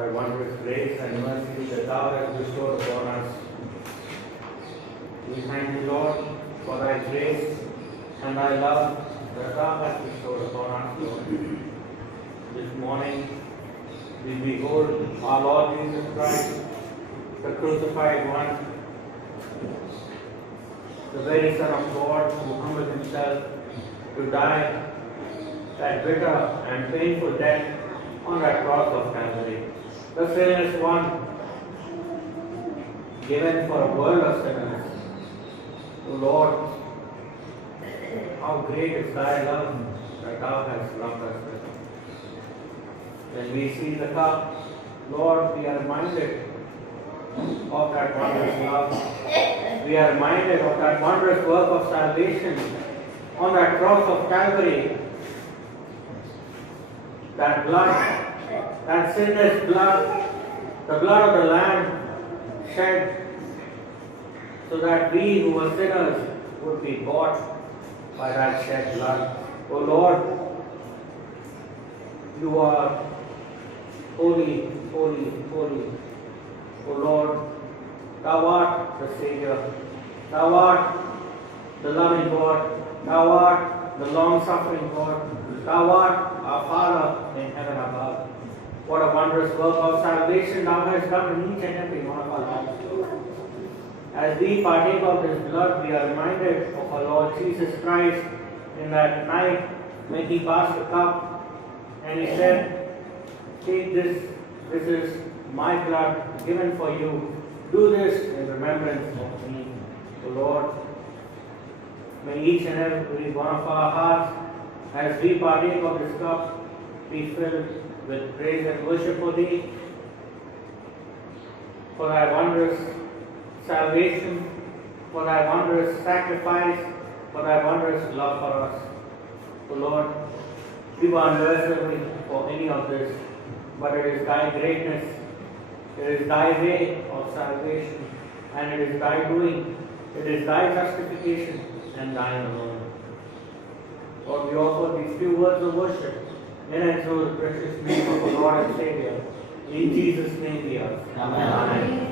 thy wondrous grace and mercy that thou hast bestowed upon us. We thank you, Lord, for thy grace and thy love that thou hast bestowed upon us, Lord. This morning we behold our Lord Jesus Christ, the crucified one, the very Son of God who humbled himself to die that bitter and painful death on that cross of Calvary. The sinless one given for a world of sinners. O Lord, how great is thy love that thou hast loved us with. When we see the cup, Lord, we are reminded of that wondrous love. We are reminded of that wondrous work of salvation on that cross of Calvary. That blood, that sinless blood, the blood of the Lamb shed so that we who were sinners would be bought by that shed blood. O Lord, you are holy, holy, holy. O Lord, thou art the Savior, thou art the loving God, thou art the long-suffering God, thou art our Father in heaven above. What a wondrous work of salvation thou hast done in each and every one of our lives. As we partake of this blood, we are reminded of our Lord Jesus Christ in that night when he passed the cup and he said, "Take this, this is my blood given for you. Do this in remembrance of me." O Lord, may each and every one of our hearts, as we partake of this cup, be filled with praise and worship for thee, for thy wondrous salvation, for thy wondrous sacrifice, for thy wondrous love for us. O Lord, we were unworthy for any of this, but it is thy greatness, it is thy way of salvation, and it is thy doing, it is thy justification and thine alone. Lord, we offer these few words of worship in and through the precious name of our Lord and Savior. In Jesus' name we ask. Amen.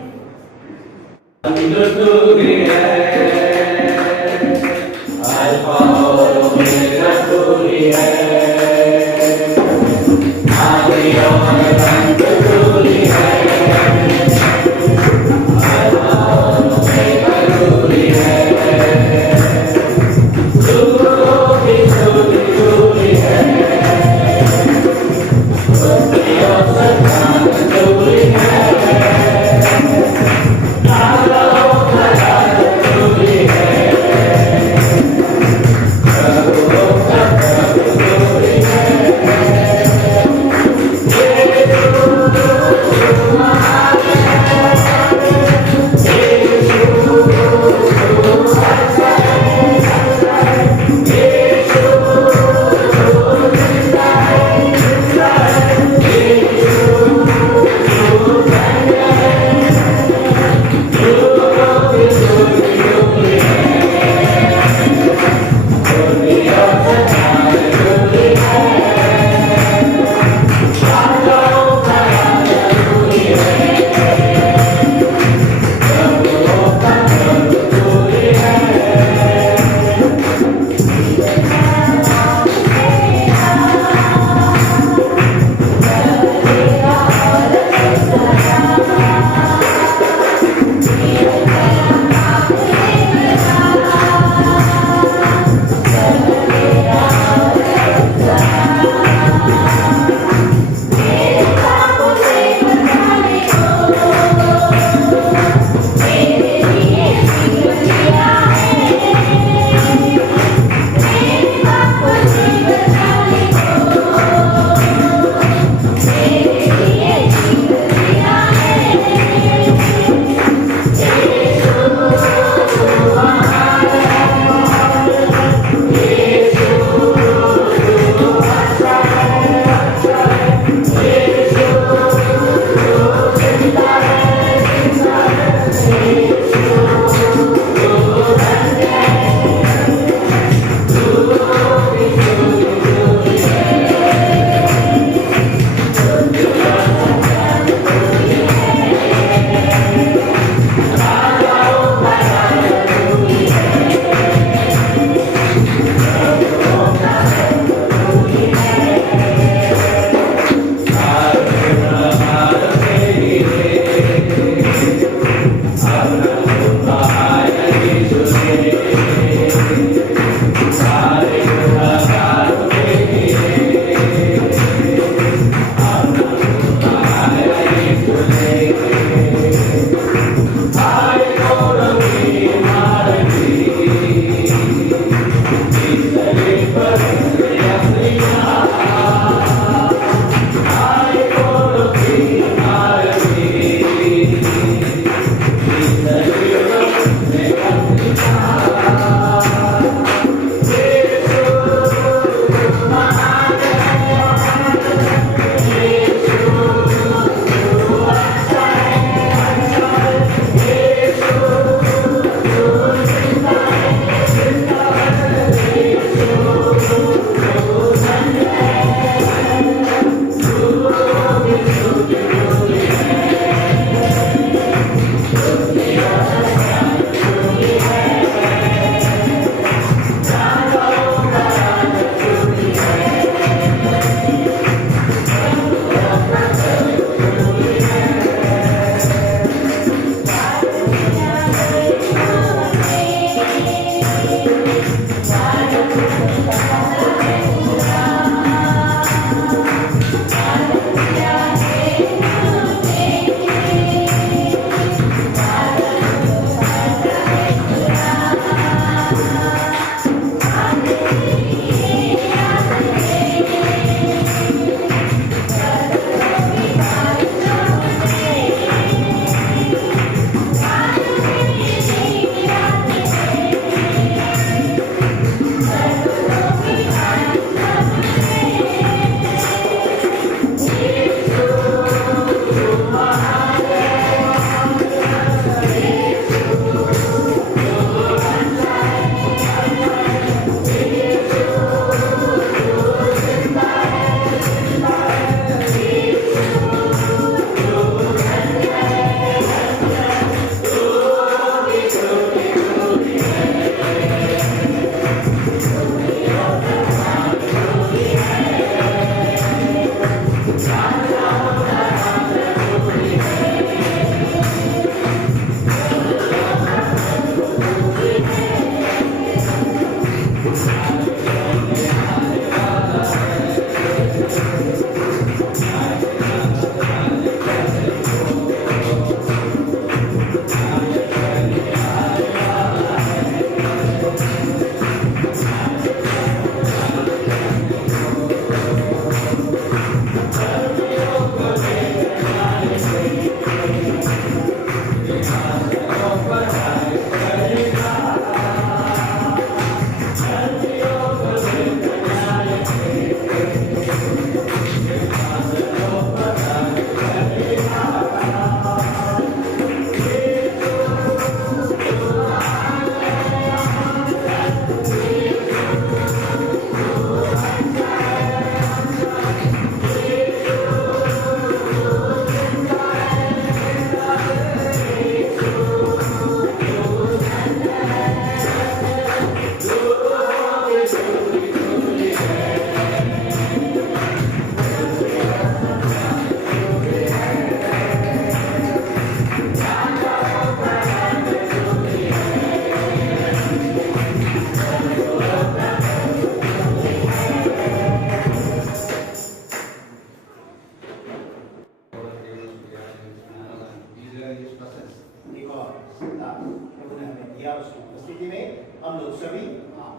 हम लोग सभी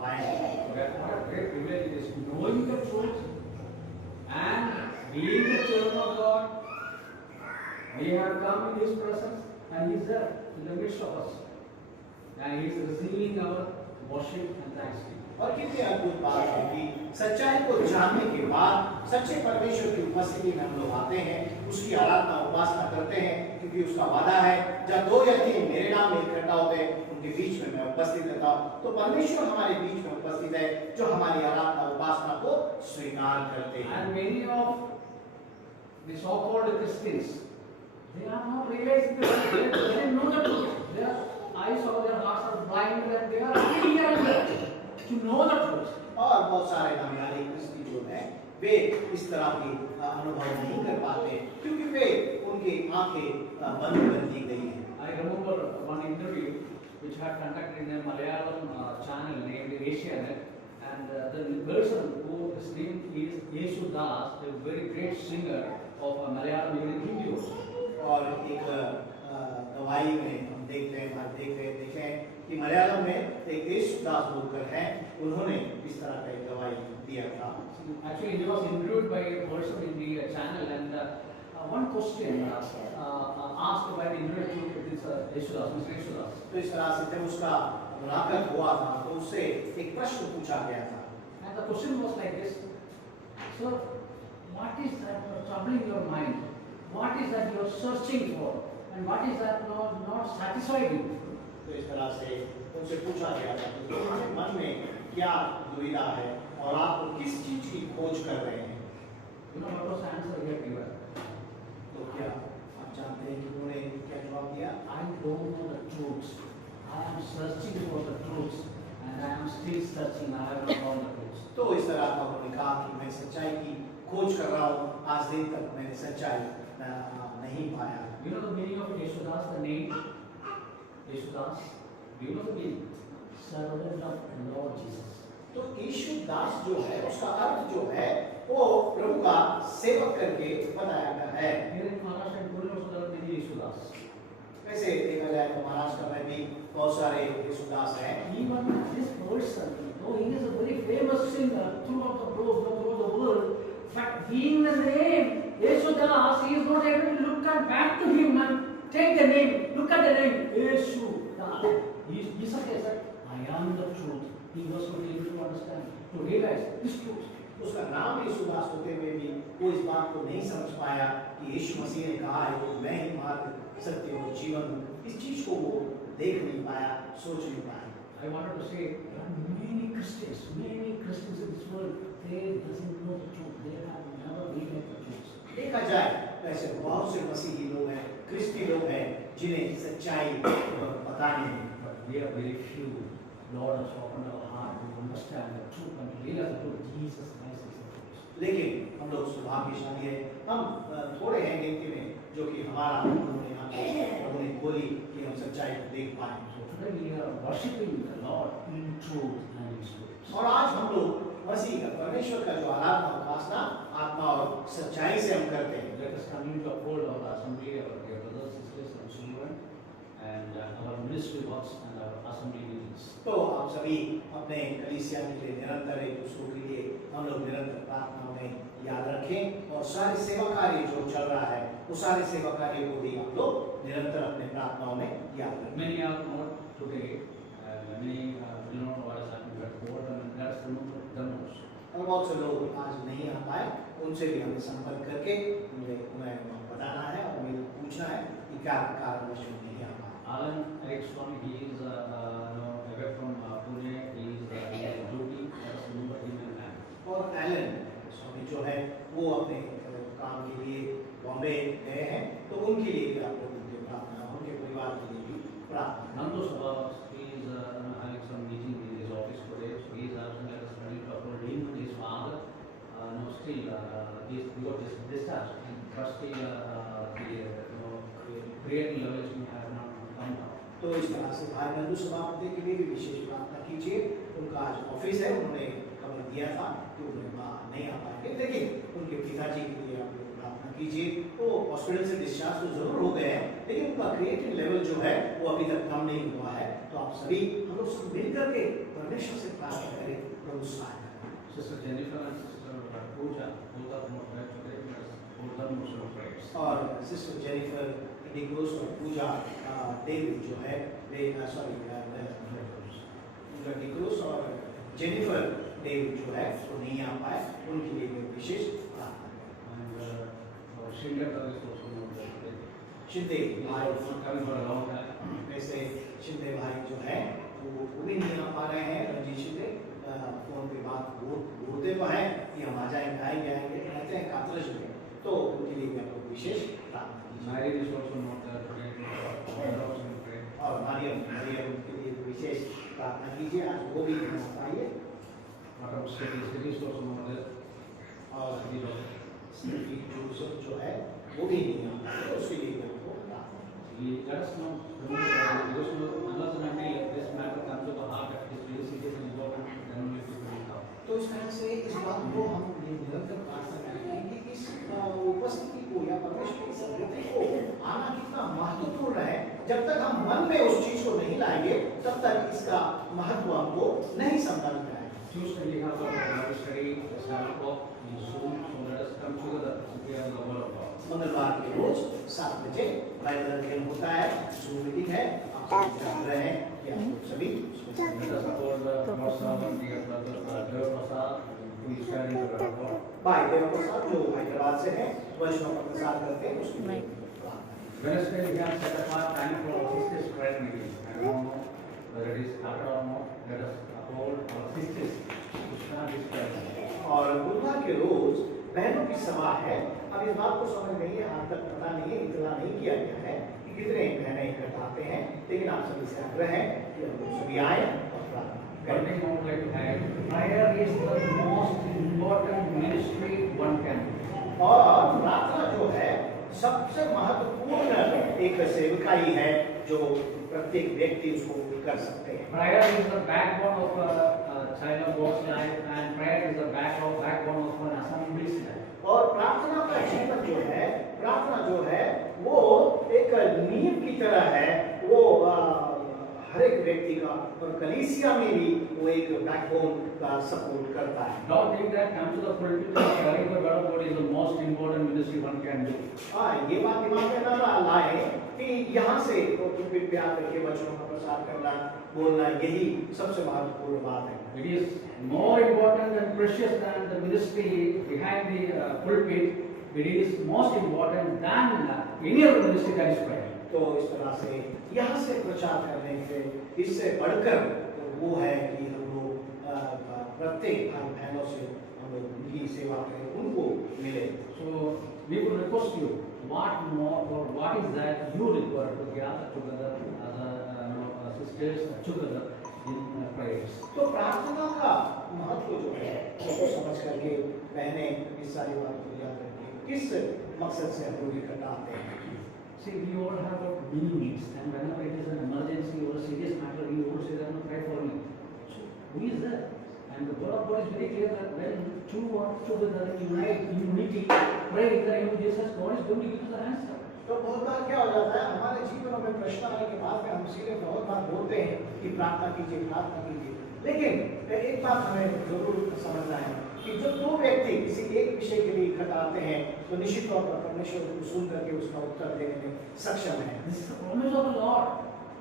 आए। What a great privilege it is knowing the truth and being the children of God. We have come in His presence and He is there in the midst of us. And He is receiving our worship and thanksgiving. और कितनी अद्भुत बात है कि सच्चाई को जानने के बाद सच्चे परमेश्वर की उपस्थिति में हम लोग आते हैं, उसकी आराधना उपासना करते हैं, क्योंकि उसका वादा है जब 2 या 3 मेरे नाम में इकट्ठा होते हैं उनके बीच में मैं उपस्थित रहता हूँ। तो परमेश्वर हमारे बीच में उपस्थित है जो हमारी आराधना उपासना को स्वीकार करते हैं। And many of the so-called Christians, they are not realizing the truth. They don't know the truth. Their eyes or their hearts are blind and they are ignorant to know the truth. और बहुत सारे नामधारी क्रिस्ती जो हैं वे इस तरह की अनुभव नहीं कर पाते क्योंकि वे उनकी आंखें बंद कर दी गई हैं। I remember one interview which I had conducted in a Malayalam channel named Asianet, and the person who his name is Yeshu Das, a very great singer of Malayalam even Hindi also. और एक गवाही में हम देखते हैं कि मलयालम में एक येशुदास बोलकर हैं, उन्होंने इस तरह का एक गवाही दिया था। Actually, he was interviewed by a person in the channel, and one question asked by the interviewer to this Yeshudas, Mr. Yeshudas. तो इस तरह से जब उसका मुलाकात हुआ था तो उससे एक प्रश्न पूछा गया था। And the question was like this: Sir, what is that troubling your mind? What is that you are searching for? And what is that not satisfied you? तो इस तरह से उनसे पूछा गया था कि तुम्हारे मन में क्या दुविधा है और आप किस चीज की खोज कर रहे हैं? You know what was the answer he had given? तो क्या आप जानते हैं कि उन्होंने क्या जवाब दिया? I don't know the truth. I am searching for the truth, and I am still searching. I have not found the truth. तो इस तरह का उन्होंने कहा कि मैं सच्चाई की खोज कर रहा हूँ, आज दिन तक मैंने सच्चाई नहीं पाया। You know the meaning of Yeshudas, the name Yeshudas? Do you know the meaning? Servant of Lord Jesus. तो यीशु दास जो है उसका अर्थ जो है वो प्रभु का सेवक करके बताया गया है। Here in Maharashtra and Pune also there are many Yeshudas. वैसे देखा जाए तो महाराष्ट्र में भी बहुत सारे यीशुदास हैं। Even this person, though he is a very famous singer throughout the world, but being the name Yeshudas, he is not able to look back to him and take the name. Look at the name Yeshudas. Jesus said, "I am the truth." He was not able to understand, to realize this truth. उसका नाम यीशुदास होते हुए भी वो इस बात को नहीं समझ पाया कि यीशु मसीह ने कहा है कि मैं ही मार्ग, सत्य और जीवन हूँ। इस चीज को वो देख नहीं पाया, सोच नहीं पाया। I wanted to say, there are many Christians in this world, they doesn't know the truth. They have never realized the truth. देखा जाए ऐसे बहुत से मसीही लोग हैं, क्रिस्ती लोग हैं जिन्हें सच्चाई पता नहीं। But we are very few. Lord has opened our heart to understand the truth and to realize the truth. Jesus Christ is the truth. लेकिन हम लोग सौभाग्यशाली है, हम थोड़े हैं गिनती में जो कि हमारा उन्होंने खोली कि हम सच्चाई को देख पाए। So today we are worshiping the Lord in truth and in spirit. और आज हम लोग मसीह का, परमेश्वर का जो आराधना उपासना आत्मा और सच्चाई से हम करते हैं। Let us continue to uphold our assembly, our dear brothers, sisters, and children, and our ministry works and our assembly meetings. तो आप सभी अपने कलीसिया के लिए निरंतर एक दूसरों के लिए हम लोग निरंतर प्रार्थना में याद रखें और सारे सेवा कार्य जो चल रहा है वो सारे सेवा कार्य को भी आप लोग निरंतर अपने प्रार्थनाओं में याद रखें। Many are not today, many will not know what is happening at the board, and that's the most. और बहुत से लोग आज नहीं आ पाए, उनसे भी हमें संपर्क करके उन्हें बताना है और हमें पूछना है कि क्या कारण नहीं आ पाए। Alan Erickson, he is away from Pune. He is duty as a member in Milan. और एलन स्वामी जो है वो अपने काम के लिए बॉम्बे गए हैं, तो उनके लिए भी आप लोग उनके प्रार्थना, उनके परिवार के लिए भी प्रार्थना। Nando Sabha, he is having some meeting in his office today, so he is asking us to uphold him and his father. Still he got discharged, but still the prayer levels have not come down. तो इस तरह से भाई नंदू सभापति के लिए भी विशेष प्रार्थना कीजिए। उनका आज ऑफिस है, उन्होंने खबर दिया था कि उन्हें वहाँ नहीं आ पाएंगे, लेकिन उनके पिताजी के लिए आप लोग प्रार्थना कीजिए। वो हॉस्पिटल से डिस्चार्ज तो जरूर हो गए हैं, लेकिन उनका क्रिएटिव लेवल जो है वो अभी तक कम नहीं हुआ है। तो आप सभी हम लोग सब मिल करके परमेश्वर से प्रार्थना करें, प्रभु सहायता करें। Sister Jennifer and Sister Pooja, both are not there today, both are most of prayers. और सिस्टर जेनिफर निकोलस और पूजा डेविड जो है वे निकोलस और जेनिफर डेविड जो है वो नहीं आ पाए, उनके लिए भी विशेष प्रार्थना करें। And Shinde brother is also not there today. Shinde He is भाई also not coming for a long time. वैसे शिंदे भाई जो है वो भी नहीं आ पा रहे हैं। रंजीत शिंदे फोन पे बात बोलते तो हैं कि हम आ जाएंगे आएंगे कहते हैं कातरज में, तो उनके लिए भी हम लोग विशेष प्रार्थना कीजिए। Mary is also not there today. और मरियम के लिए विशेष प्रार्थना कीजिए, आज वो भी नहीं आ पाइए। Madam City is also not there. और स्टीफी जोसेफ जो है वो भी नहीं आ पाए, उसके लिए भी हमको प्रार्थना कीजिए। Let us know, because unless and until this matter comes to the heart of his really serious and important, then we will bring it out. तो इस तरह से इस बात को हम ये निरंतर प्रार्थना करेंगे कि इस उपस्थिति को या परमेश्वर की समृद्धि को आना कितना महत्वपूर्ण है। जब तक हम मन में उस चीज को नहीं लाएंगे तब तक इसका महत्व हमको नहीं समझ में आएगा। Tuesday we have our Bible study at 7 o'clock in Zoom, so let us come together to hear the word of God. मंगलवार के रोज 7 बजे बाइबल अध्ययन होता है, जूम मीटिंग है, आप सभी जान रहे हैं कि आप लोग सभी Let us support the Lord's servant, dear brother Dev Prasad, who is carrying the word of God. भाई देव प्रसाद जो हैदराबाद से हैं, वचनों का प्रसार करते हैं, उसके लिए Wednesday we have set apart time for sisters prayer meeting. I don't know whether it is started or not. Let us uphold our sisters to start this prayer meeting. और बुधवार के रोज बहनों की सभा है। अब इस बात को समझ नहीं है, आज तक पता नहीं है, इतना नहीं किया गया है कि कितने बहनें इकट्ठा आते हैं, लेकिन आप सभी से आग्रह है कि हम लोग सभी आए और प्रार्थना One thing I would like to add, prayer is the most important ministry one can do. और प्रार्थना जो है सबसे महत्वपूर्ण एक सेवकाई है जो प्रत्येक व्यक्ति उसको कर सकते हैं। Prayer is the backbone of child of God's life, and prayer is the backbone of an assembly's life. और प्रार्थना का जीवन जो है, प्रार्थना जो है वो एक नींव की तरह है, वो हर एक व्यक्ति का और कलीसिया में भी वो एक बैकबोन का सपोर्ट करता है। Don't think that come to the pulpit and carrying the word of God is the most important ministry one can do. ये बात दिमाग में ना लाए कि यहाँ से तो pulpit पे आकर के वचनों का प्रचार करना, बोलना यही सबसे महत्वपूर्ण बात है। It is more important and precious than the ministry behind the pulpit. It is most important than any other ministry that is prayer. तो इस तरह से यहाँ से प्रचार करने के इससे बढ़कर तो वो है कि हम लोग प्रत्येक भाई बहनों से हम लोग उनकी सेवा करें, उनको मिले। So we would request you, what more or what is that you require to gather together as sisters together in prayers? तो प्रार्थना का महत्व जो है उसको समझ करके बहने इस सारी बात को याद रखें, किस मकसद से हम लोग इकट्ठा आते हैं। See, we all have our many needs, and whenever it is an emergency or a serious matter, we all say that, pray for me. So, who is there? And the word of God is very clear that when two or together in unity, pray in the name of Jesus, God is going to give us the answer. तो बहुत बार क्या हो जाता है, हमारे जीवन में प्रश्न आने के बाद में हम सीधे बहुत बार बोलते हैं कि प्रार्थना कीजिए, प्रार्थना कीजिए। लेकिन एक बात हमें जरूर समझना है कि जब दो व्यक्ति किसी एक विषय के लिए इकट्ठा आते हैं तो निश्चित तौर पर परमेश्वर को सुन करके उसका उत्तर देने में सक्षम है। This is the promise of the Lord,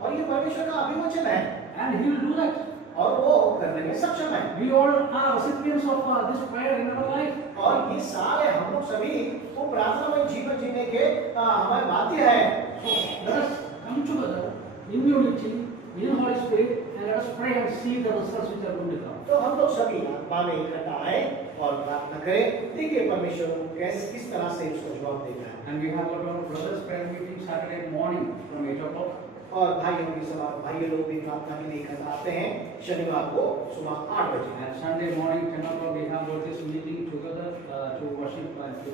और ये परमेश्वर का अभिवचन है and He will do that. और वो करने में सक्षम है। We all are recipients of this prayer in our life. और ये सारे हम लोग सभी वो प्रार्थनामय जीवन जीने के हमारे बाध्य है। So let us come together in unity, in Holy Spirit, and let us pray and see the results which are going to come. तो हम लोग सभी आत्मा में इकट्ठा आए और प्रार्थना करें, देखिए परमेश्वर को कैसे किस तरह से उसको जवाब देता है। And we have our brothers prayer meeting Saturday morning from 8 o'clock. और भाइयों की सभा, भाई लोग भी प्रार्थना के लिए इकट्ठा आते हैं शनिवार को सुबह 8 बजे। And Sunday morning 10 o'clock we have this meeting together to worship and to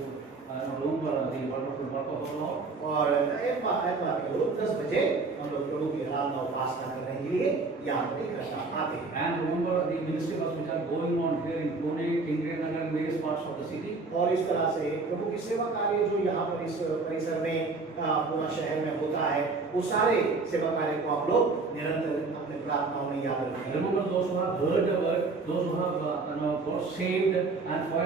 remember the wonderful work of the Lord. और एतवार के रोज 10 बजे हम लोग प्रभु की आराधना उपासना करने के लिए यहाँ पर इकट्ठा आते हैं। And remember the ministry works which are going on here in Pune, Indranagar, and various parts of the city. और इस तरह से प्रभु की सेवा कार्य जो यहाँ पर इस परिसर में पूरा शहर में होता है, वो सारे सेवा कार्य को आप लोग निरंतर अपने प्रार्थनाओं में याद रखें। Remember those who have heard the word, those who have got saved and for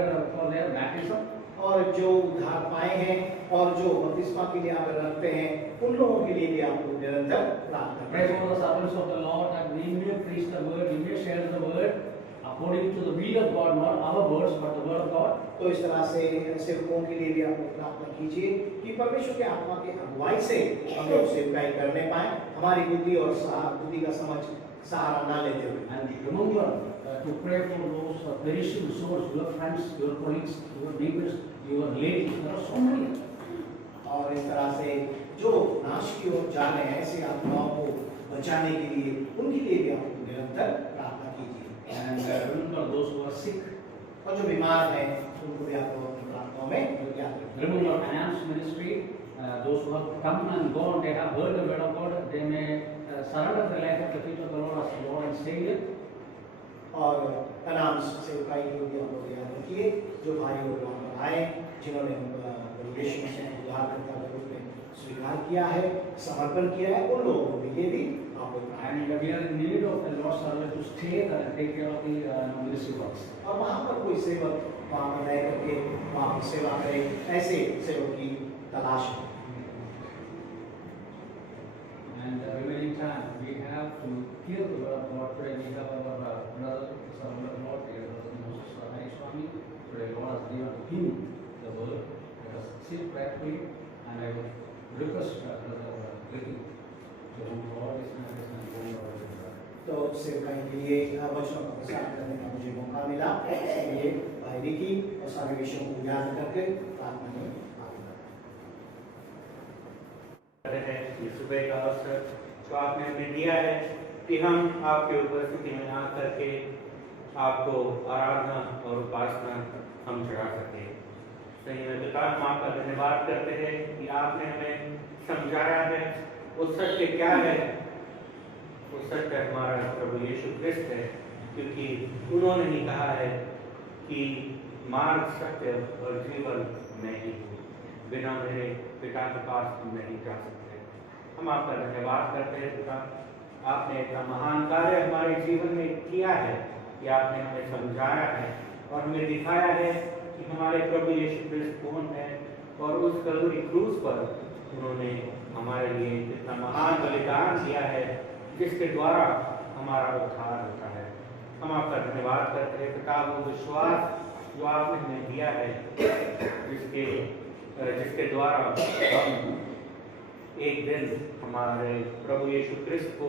their baptism. और जो उद्धार पाए हैं और जो बपतिस्मा के लिए आप रखते हैं, उन लोगों के लिए भी आप लोग निरंतर प्रार्थना Pray करें। for the servants of the Lord that we may preach the word, we may share the word according to the will of God, not our words but the word of God. तो इस तरह से सेवकों के लिए भी आप लोग प्रार्थना कीजिए कि परमेश्वर के आत्मा के अगुवाई से हम लोग सेवकाई करने पाए, हमारी बुद्धि और बुद्धि का समझ सहारा ना लेते हुए। And remember to pray for those perishing souls, your friends, your colleagues, your neighbors, your relatives. There are so many. और इस तरह से जो नाश की ओर जा रहे हैं ऐसे आत्माओं को बचाने के लिए उनके लिए भी आप निरंतर प्रार्थना कीजिए। And remember those who are sick. और जो बीमार हैं उनको भी आप लोग अपनी प्रार्थनाओं में याद रखें। Remember Anam's ministry. Those who have come and gone, they have heard the word of God. They may surrender their life at the feet of the Lord as Lord and Savior. और अनाम सेवकाई को भी आप लोग याद रखिए, जो भाई लोग वहाँ पर आए जिन्होंने यीशु मसीह को उद्धारकर्ता के रूप में स्वीकार किया है, समर्पण किया है, उन लोगों को भी ये भी आप लोग And we are in need of the Lord's servant to stay there and take care of the ministry works. और वहाँ पर कोई सेवक वहाँ पर रह करके वहाँ पर सेवा करे, ऐसे सेवक की तलाश है। And remaining time, we have to hear the word of God. Today we have our brother, servant of the Lord, Brother Moses Swami. Today God has given him the word. Let us sit prayerfully, and I will request Brother Ricky to whom God is matters and whom God is God. तो सेवकाई के लिए वचनों का प्रसार करने का मुझे मौका मिला, इसलिए भाई रिकी और सारे विषयों को याद करके प्रार्थना में है ये सुबह का अवसर जो आपने हमें दिया है कि हम आपके उपस्थिति में आकर के आपको आराधना और उपासना हम चढ़ा सके। सही में पिता, हम आपका धन्यवाद करते हैं कि आपने हमें समझाया है वो सत्य क्या है। वो सत्य हमारा प्रभु यीशु क्रिस्त है क्योंकि उन्होंने ही कहा है कि मार्ग, सत्य और जीवन मैं ही हूँ, बिना मेरे पिता के पास तुम नहीं जा सकते। हम आपका धन्यवाद करते हैं पिता, आपने इतना महान कार्य हमारे जीवन में किया है कि आपने हमें समझाया है और हमें दिखाया है कि हमारे प्रभु यीशु ख्रिस्त कौन है, और उस कलवरी क्रूस पर उन्होंने हमारे लिए इतना महान बलिदान दिया है जिसके द्वारा हमारा उद्धार होता है। हम आपका धन्यवाद करते हैं पिता, वो विश्वास जो आपने हमें दिया है, जिसके द्वारा हम एक दिन हमारे प्रभु यीशु ख्रिस्त को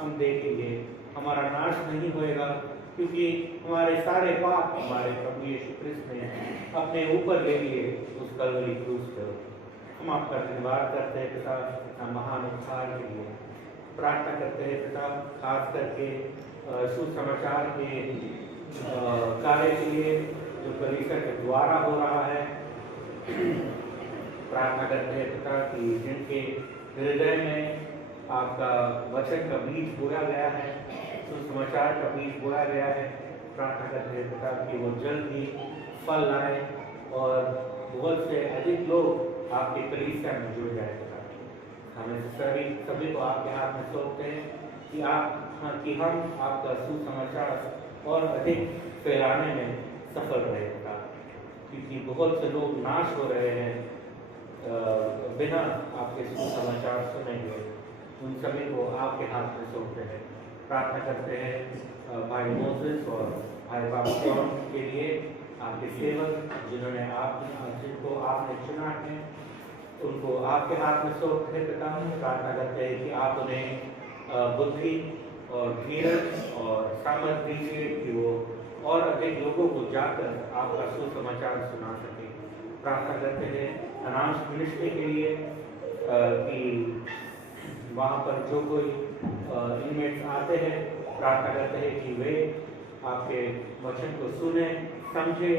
हम देखेंगे, हमारा नाश नहीं होएगा, क्योंकि हमारे सारे पाप हमारे प्रभु यीशु ख्रिस्त ने अपने ऊपर ले लिए उस कलवरी क्रूस पर। हम आपका धन्यवाद करते हैं पिता इतना महान उद्धार के लिए। प्रार्थना करते हैं पिता खास करके सुसमाचार के कार्य के लिए जो कलीसिया के द्वारा हो रहा है। प्रार्थना करते हैं पिता कि जिनके हृदय में आपका वचन का बीज बोया गया है, सुसमाचार का बीज बोया गया है, प्रार्थना करते हैं पिता कि वो जल्द ही फल लाए और बहुत से अधिक लोग आपके कलीसिया में जुड़ जाए पिता। हमें सभी को आपके हाथ में सौंपते हैं कि हम आपका सुसमाचार और अधिक फैलाने में सफल रहे पिता, क्योंकि बहुत से लोग नाश हो रहे हैं बिना आपके सुसमाचार सुने हुए। उन सभी को आपके हाथ में सौंपते हैं। प्रार्थना करते हैं भाई मोसेस और भाई बाबूजॉन के लिए, आपके सेवक जिनको आपने चुना है, उनको आपके हाथ में सौंपते हैं पिता। प्रार्थना करते हैं कि आप उन्हें बुद्धि और धीरज और सामर्थ्य दीजिए कि वो और अधिक लोगों को जाकर आपका सुसमाचार सुना सके। प्रार्थना करते हैं अनाउंस मिनिस्ट्री के लिए कि वहाँ पर जो कोई इनमेट्स आते हैं, प्रार्थना करते हैं कि वे आपके वचन को सुने, समझे,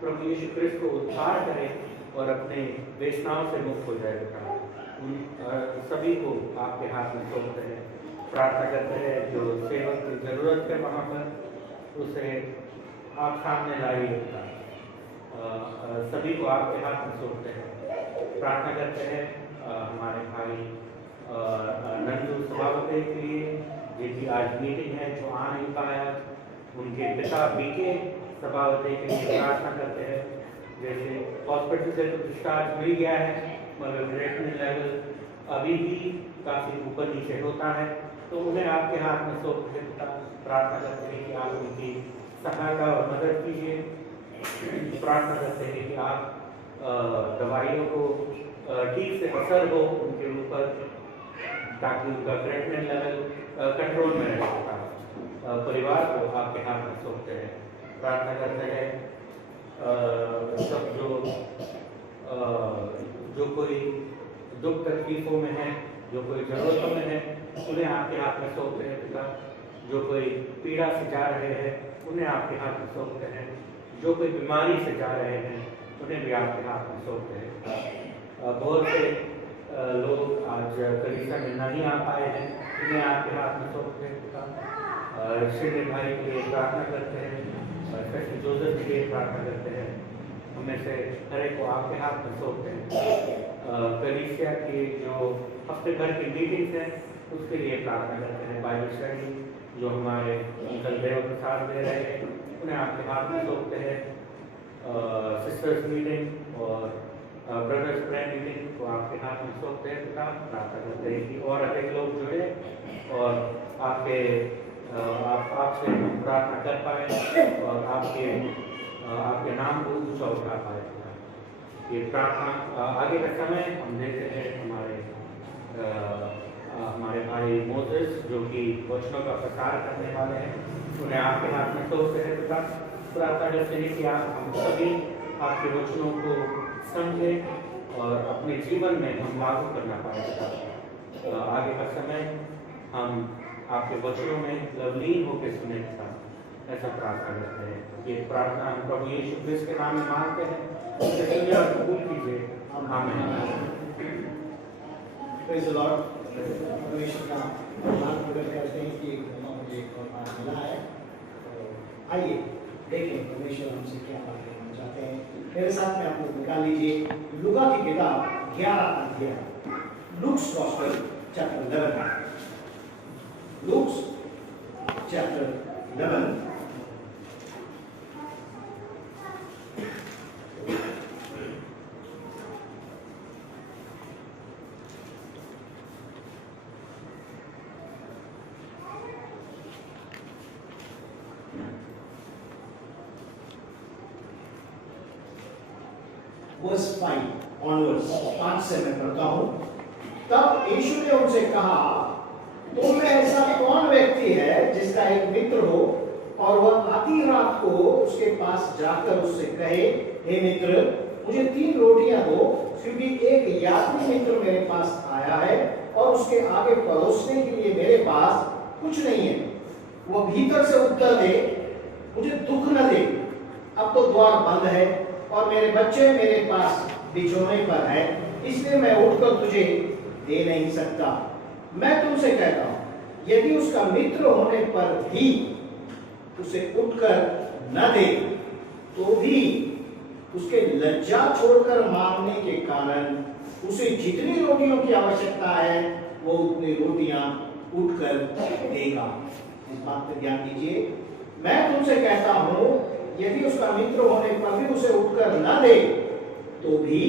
प्रभु यीशु ख्रिस्त को उद्धार करें और अपने वेदनाओं से मुक्त हो जाएगा। उन सभी को आपके हाथ में सौंपते हैं। प्रार्थना करते हैं जो सेवक की जरूरत है वहाँ पर, उसे आप सामने लाइए। सभी को आपके हाथ में सौंपते हैं। प्रार्थना करते हैं हमारे भाई नंदू सभापति के लिए, जिनकी आज मीटिंग है, जो आ नहीं पाया, उनके पिता बीके सभापति के लिए प्रार्थना करते हैं। जैसे हॉस्पिटल से तो डिस्चार्ज मिल गया है, मगर ट्रीटमेंट लेवल अभी भी काफ़ी ऊपर नीचे होता है, तो उन्हें आपके हाथ में सौंपते हैं। प्रार्थना करते हैं कि आप उनकी सहायता और मदद कीजिए। प्रार्थना करते हैं कि आप दवाइयों को ठीक से असर हो उनके ऊपर, ताकि उनका ट्रीटमेंट लेवल कंट्रोल में रह सकता। परिवार को आपके हाथ में सौंपते हैं। प्रार्थना करते हैं सब जो कोई दुख तकलीफों में है, जो कोई जरूरतों में है, उन्हें आपके हाथ में सौंपते हैं पिता। जो कोई पीड़ा से जा रहे हैं, उन्हें आपके हाथ में सौंपते हैं। जो कोई बीमारी से जा रहे हैं, उन्हें भी आपके हाथ में सौंपते हैं। बहुत से लोग आज कलीसिया में नहीं आ पाए हैं, उन्हें आपके हाथ में सौंपते हैं पिता। शिव भाई के लिए प्रार्थना करते हैं, जोसेफ के लिए प्रार्थना करते हैं। हमें से हर एक को आपके हाथ में सौंपते हैं। कलीसिया की जो हफ्ते भर की मीटिंग्स हैं, उसके लिए प्रार्थना करते हैं। बाइबल स्टडी जो हमारे अंकल देव प्रसाद दे रहे हैं, उन्हें आपके हाथ में सौंपते हैं। सिस्टर्स मीटिंग और ब्रदर्स प्रेयर मीटिंग को आपके हाथ में सौंपते हैं पिता। प्रार्थना करते हैं कि और अधिक लोग जुड़े और आपसे प्रार्थना कर पाए और आपके नाम को ऊंचा उठा पाए। ये प्रार्थना आगे का समय हम देते हैं हमारे भाई मोसेस, जो कि वचनों का प्रसार करने वाले हैं, उन्हें आपके हाथ में सौंपते हैं पिता। प्रार्थना करते हैं कि हम सभी आपके वचनों को समझें और अपने जीवन में हम लागू करना पाए पिता। आगे का समय हम आपके वचनों में लवलीन होकर सुने पिता, ऐसा प्रार्थना करते हैं। ये प्रार्थना हम प्रभु यीशु क्रिस्त के नाम में मांगते हैं, उसे सुनिए और कबूल कीजिए। आमीन। Praise the Lord. परमेश्वर का धन्यवाद करते हैं कि मुझे एक और बात मिला है। आइए देखें परमेश्वर हमसे क्या बात करना चाहते हैं। मेरे साथ में आप लोग निकाल लीजिए लूका की किताब 11 अध्याय, Luke's gospel chapter 11, Luke's chapter 11 verse 5 onwards, 5 से मैं पढ़ता हूं। तब यीशु ने उनसे कहा, तुम में ऐसा कौन व्यक्ति है जिसका एक मित्र हो और वह आधी रात को उसके पास जाकर उससे कहे, हे मित्र, मुझे 3 रोटियां दो, क्योंकि एक यात्री मित्र मेरे पास आया है और उसके आगे परोसने के लिए मेरे पास कुछ नहीं है। वह भीतर से उत्तर दे, मुझे दुख न दे, अब तो द्वार बंद है और मेरे बच्चे मेरे पास बिछोने पर है, इसलिए मैं उठकर तुझे दे नहीं सकता। मैं तुमसे कहता हूं, यदि उसका मित्र होने पर भी उसे उठकर न दे, तो भी उसके लज्जा छोड़कर मांगने के कारण उसे जितनी रोटियों की आवश्यकता है वो उतनी रोटियां उठकर देगा। इस बात पर ध्यान दीजिए। मैं तुमसे कहता हूं, यदि उसका मित्र होने पर भी उसे उठकर न दे, तो भी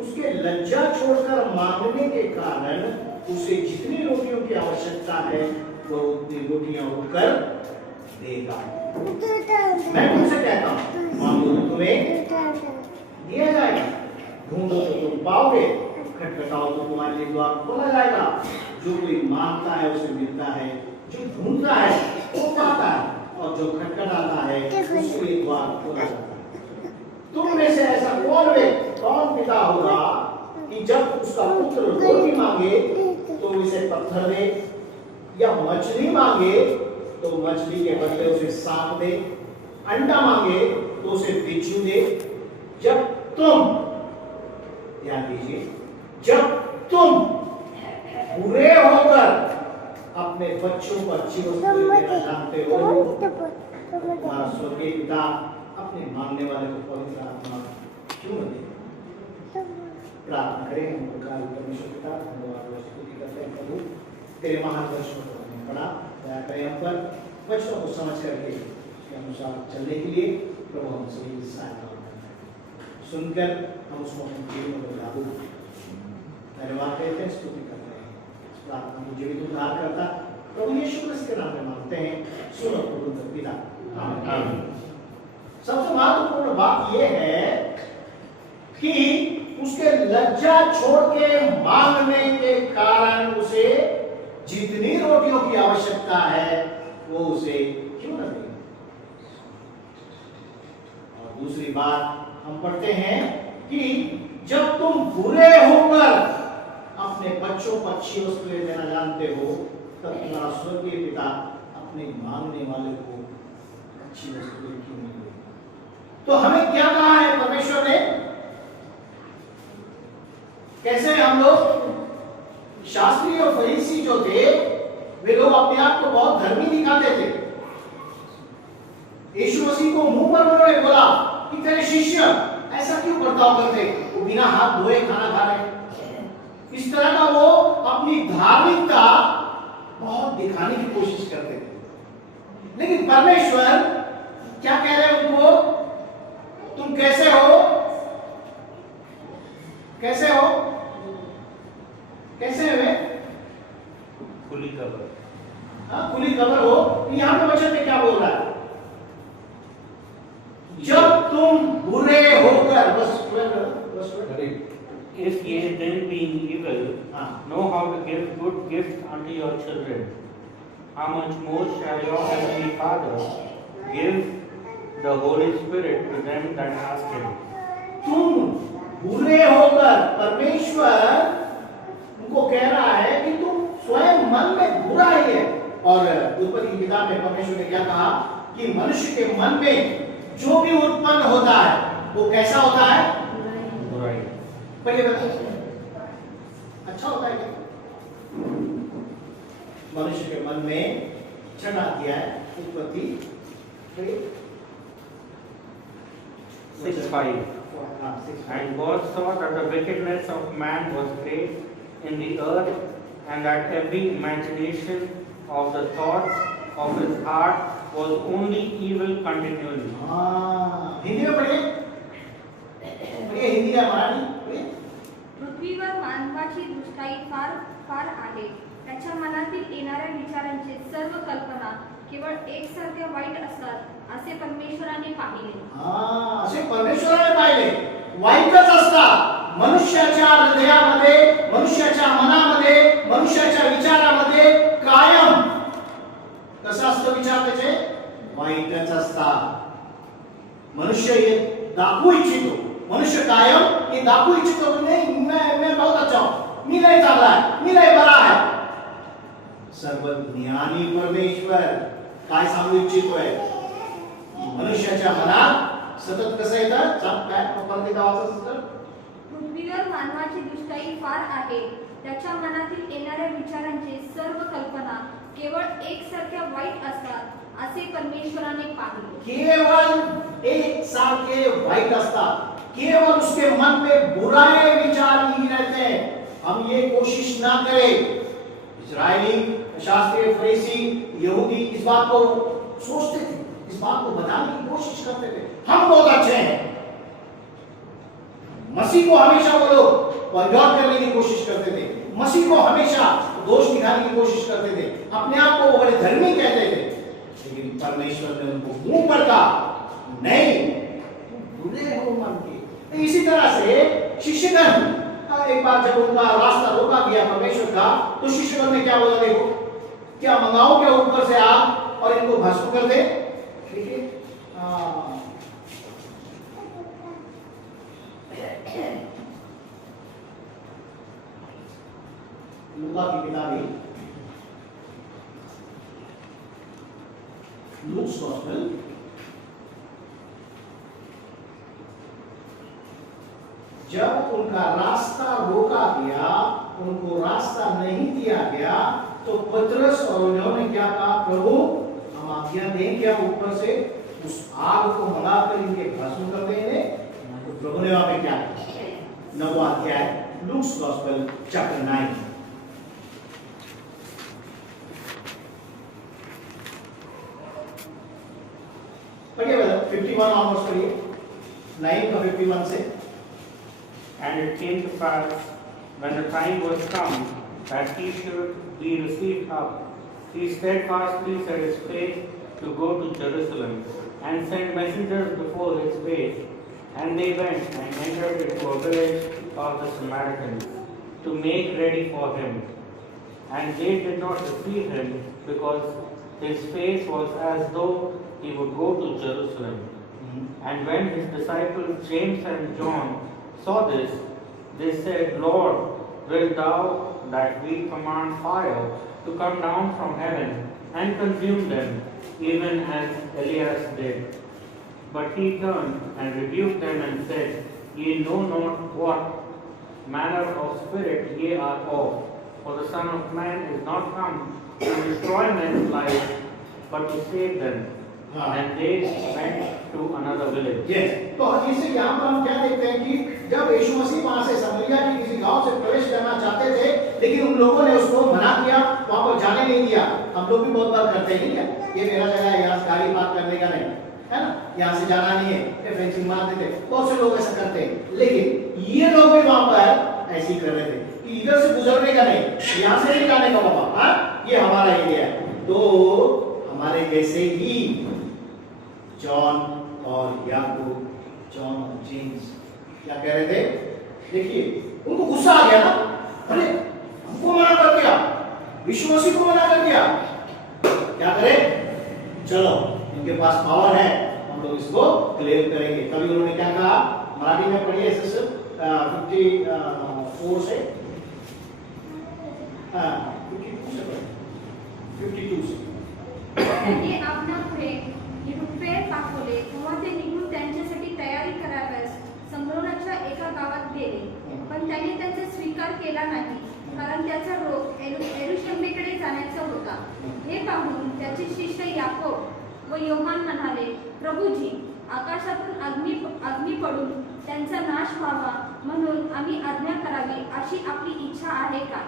उसके लज्जा छोड़कर मांगने के कारण उसे जितनी रोटियों की आवश्यकता है वो उतनी रोटियां उठकर देगा। मैं तुमसे कहता हूं, मांगो तो तुम्हें दिया जाएगा, ढूंढो तो तुम पाओगे, खटखटाओ तो तुम्हारे लिए द्वार खोला जाएगा। जो कोई मांगता है उसे मिलता है, जो ढूंढता है वो पाता है, और जो खटखटाता है उसके लिए द्वार खोला जाता है। तुम में से ऐसा कौन पिता होगा कि जब उसका पुत्र रोटी मांगे तो उसे पत्थर दे, या मछली मांगे तो मछली के बदले उसे सांप दे, अंडा मांगे तो उसे बिच्छू दे। जब तुम, ध्यान दीजिए, जब तुम बुरे होकर अपने बच्चों को अच्छी वस्तु देना जानते हो, तुम्हारा स्वर्गीय पिता अपने मांगने वाले को पवित्र आत्मा क्यों न दे। प्रार्थना करें। हम प्रकार परमेश्वर पिता धन्यवाद और स्तुति करते हैं प्रभु, तेरे महान वचनों को हमने पढ़ा, दया करें हम पर, वचनों को समझ करके उसके अनुसार चलने के लिए प्रभु हम सभी सहायता सुनकर हम उसको अपने जीवन में लागू धन्यवाद कहते हैं, स्तुति करते हैं। प्रार्थना को जीवित उद्धार करता प्रभु यीशु मसीह के नाम में मांगते हैं, सुनो प्रभु पिता, आमीन। सबसे महत्वपूर्ण बात यह है कि उसके लज्जा छोड़ के मांगने के कारण उसे जितनी रोटियों की आवश्यकता है वो उसे क्यों न दे। और दूसरी बात हम पढ़ते हैं कि जब तुम बुरे होकर अपने बच्चों को अच्छी वस्तुएं देना जानते हो, तब तुम्हारा स्वर्गीय पिता अपने मांगने वाले को अच्छी वस्तुएं क्यों नहीं देगा। तो हमें क्या कहा है परमेश्वर ने? कैसे हम लोग शास्त्री और फरीसी जो थे वे लोग अपने आप को बहुत धर्मी दिखाते थे। यीशु मसीह को मुंह पर उन्होंने बोला कि तेरे शिष्य ऐसा क्यों बर्ताव करते, वो बिना हाथ धोए खाना खा रहे। इस तरह का वो अपनी धार्मिकता बहुत दिखाने की कोशिश करते थे। लेकिन परमेश्वर क्या कह रहे हैं उनको? तुम कैसे हो? कैसे हो? कैसे हुए? खुली कब्र। हाँ, खुली कब्र हो। यहां पे वचन में क्या बोल रहा है? जब तुम बुरे होकर, बस If ye then being evil know how to give good gifts unto your children, how much more shall your heavenly Father give the Holy Spirit to them that ask Him? तुम बुरे होकर, परमेश्वर उनको कह रहा है कि तुम स्वयं मन में बुरा ही है। और उत्पत्ति की किताब में परमेश्वर ने क्या कहा कि मनुष्य के मन में जो भी उत्पन्न होता है वो कैसा होता है? बुराई। पहले बताओ, अच्छा होता है क्या? मनुष्य के मन में छठा अध्याय उत्पत्ति 6:5. हाँ, 6:5. And God saw that the wickedness of man was great in the earth, and that every imagination of the thoughts of his heart was only evil continually. हाँ, हिंदी में पढ़िए, पढ़िए हिंदी या मराठी पढ़िए. पृथ्वीवर मानवाची दुष्टाई फार फार आहे. त्याच्या मनातील येणाऱ्या विचारांची सर्व कल्पना केवळ एकसारख्या वाईट असतात असे परमेश्वराने पाहिले. हाँ, असे परमेश्वराने पाहिले. वाईटच असतात. मनुष्याच्या हृदयामध्ये, मनुष्याच्या मनामध्ये, मनुष्याच्या विचारामध्ये कायम कसा असतो विचार त्याचे? वाईटच असतात. मनुष्य हे दाखवू इच्छितो. मनुष्य कायम हे दाखवू इच्छितो की नाही, मैं बहुत अच्छा हूं, मी लय चांगला आहे, मी लय बरा आहे. सर्वज्ञानी परमेश्वर काय सांगू इच्छितोय? मनुष्याच्या मनात सतत कसं येतं? काय परत एकदा वाचत असतं. पृथ्वीवर मानवाची दुष्टाई फार आहे. त्याच्या मनातील येणाऱ्या विचारांची सर्व कल्पना केवळ एकसारख्या वाईट असतात असे परमेश्वराने पाहिले. केवल एक सारखे वाइट असतात. केवल उसके मन में बुराए विचार ही रहते हैं. हम ये कोशिश ना करें. इजरायली, शास्त्रीय, फरीसी, यहूदी इस बात को सोचते थे, इस बात को बताने की कोशिश करते थे, हम बहुत अच्छे हैं. मसीह को हमेशा वो लोग पॉइंट करने की कोशिश करते थे. मसीह को हमेशा दोष दिखाने की कोशिश करते थे. अपने आप को बड़े धर्मी कहते थे. लेकिन परमेश्वर ने उनको मुंह पर कहा, नहीं, बुरे हो मन के. इसी तरह से शिष्यगण, एक बार जब उनका रास्ता रोका गया परमेश्वर का, तो शिष्यगण ने क्या बोला? देखो, क्या मंगाओ क्या ऊपर से आग और इनको भस्म कर दे? ठीक है. लूका की किताब है, लूक्स गॉस्पेल, जब उनका रास्ता रोका गया, उनको रास्ता नहीं दिया गया, तो पतरस और उन्होंने क्या कहा? प्रभु, हम आज्ञा दें क्या ऊपर से उस आग को मंगाकर इनके भस्म कर देंगे? तो प्रभु ने वहां पे क्या कहा? 9वां अध्याय, लूक्स गॉस्पेल चैप्टर 9. पढ़िए brother, 51 ऑनवर्ड्स पढ़िए. 9 का 51 से. And it came to pass, when the time was come that he should be received up, he steadfastly set his face to go to Jerusalem, and sent messengers before his face. And they went and entered into a village of the Samaritans, to make ready for him. And they did not receive him, because his face was as though he would go to Jerusalem. And when his disciples James and John saw this, they said, Lord, wilt thou that we command fire to come down from heaven and consume them, even as Elias did? But he turned and rebuked them and said, Ye know not what manner of spirit ye are of, for the Son of Man is not come to destroy men's lives, but to save them. And they went to another village. Yes. तो इससे यहाँ पर हम क्या देखते हैं कि जब यीशु मसीह वहाँ से समरिया के किसी गांव से प्रवेश करना चाहते थे, लेकिन उन लोगों ने उसको मना किया, वहाँ पर जाने नहीं दिया. हम लोग भी बहुत बार करते हैं क्या? ये मेरा जगह है, यहाँ गाड़ी पार्क करने का नहीं है ना, यहाँ से जाना नहीं है, ये फेंसिंग मार देते. बहुत से लोग ऐसा करते हैं, लेकिन ये लोग भी वहाँ पर ऐसे ही कर रहे थे कि इधर से गुजरने का नहीं, यहाँ से नहीं जाने का बाबा. हाँ, ये हमारा एरिया है. तो हमारे जैसे ही जॉन और याकूब, जॉन और जेम्स क्या कह रहे थे? देखिए, उनको गुस्सा आ गया ना. अरे, हमको मना कर दिया, यीशु मसीह को मना कर दिया, क्या करें? चलो, इनके पास पावर है, हम लोग इसको क्लेम करेंगे. तभी उन्होंने क्या कहा? मराठी में पढ़िए 54 से 52 से. त्यांनी आपणापुढे निरुपे पाठवले, तेव्हा ते निघून त्यांच्यासाठी तयारी कराव्यास समरोनाच्या एका गावात गेले. पण त्यांनी त्यांचा स्वीकार केला नाही, कारण त्याचा रोग यरूशलेमेकडे जाण्याचा होता. हे पाहून त्याचे शिष्य याकोब व योहान म्हणाले, प्रभूजी, आकाशातून अग्नी पडून त्यांचा नाश व्हावा म्हणून आम्ही आज्ञा करावी अशी आपली इच्छा आहे का?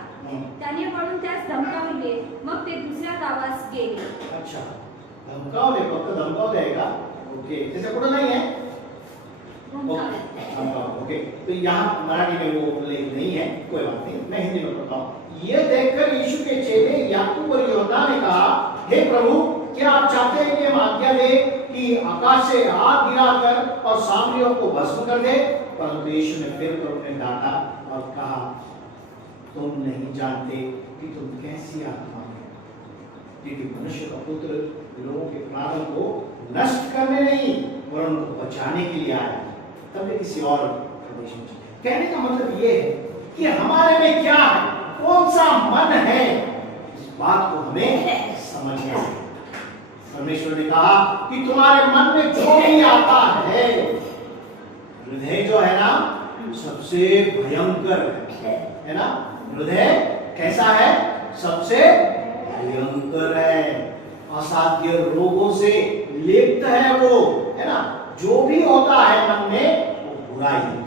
त्याने म्हणून त्यास धमकाविले. मग ते दुसऱ्या गावास गेले. अच्छा, धमकावले, फक्त धमकावले आहे का? ओके, त्याच्या पुढे नाही आहे. ओके, तो यहाँ मराठी में वो लेख नहीं है, कोई बात नहीं, मैं हिंदी में पढ़ता हूँ। ये देखकर यीशु के चेले याकूब और यूहन्ना ने कहा, हे प्रभु, क्या आप चाहते हैं कि हम आज्ञा दें कि आकाश से आग गिराकर और सामरियों को भस्म कर दे? परंतु यीशु ने फिर कर उन्हें डांटा और कहा, तुम नहीं जानते कि तुम कैसी आत्मा हो, क्योंकि मनुष्य का पुत्र लोगों के प्राणों को नष्ट करने नहीं वरन उनको बचाने के लिए आया। तब वे किसी और प्रदेश में चले। कहने का मतलब ये है कि हमारे में क्या है, कौन सा मन है, इस बात को हमें समझना है। परमेश्वर ने कहा कि तुम्हारे मन में जो भी आता है, हृदय जो है ना सबसे भयंकर है ना, हृदय कैसा है, सबसे भयंकर है, असाध्य रोगों से लिप्त है वो, है ना। जो भी होता है मन में वो बुराई है।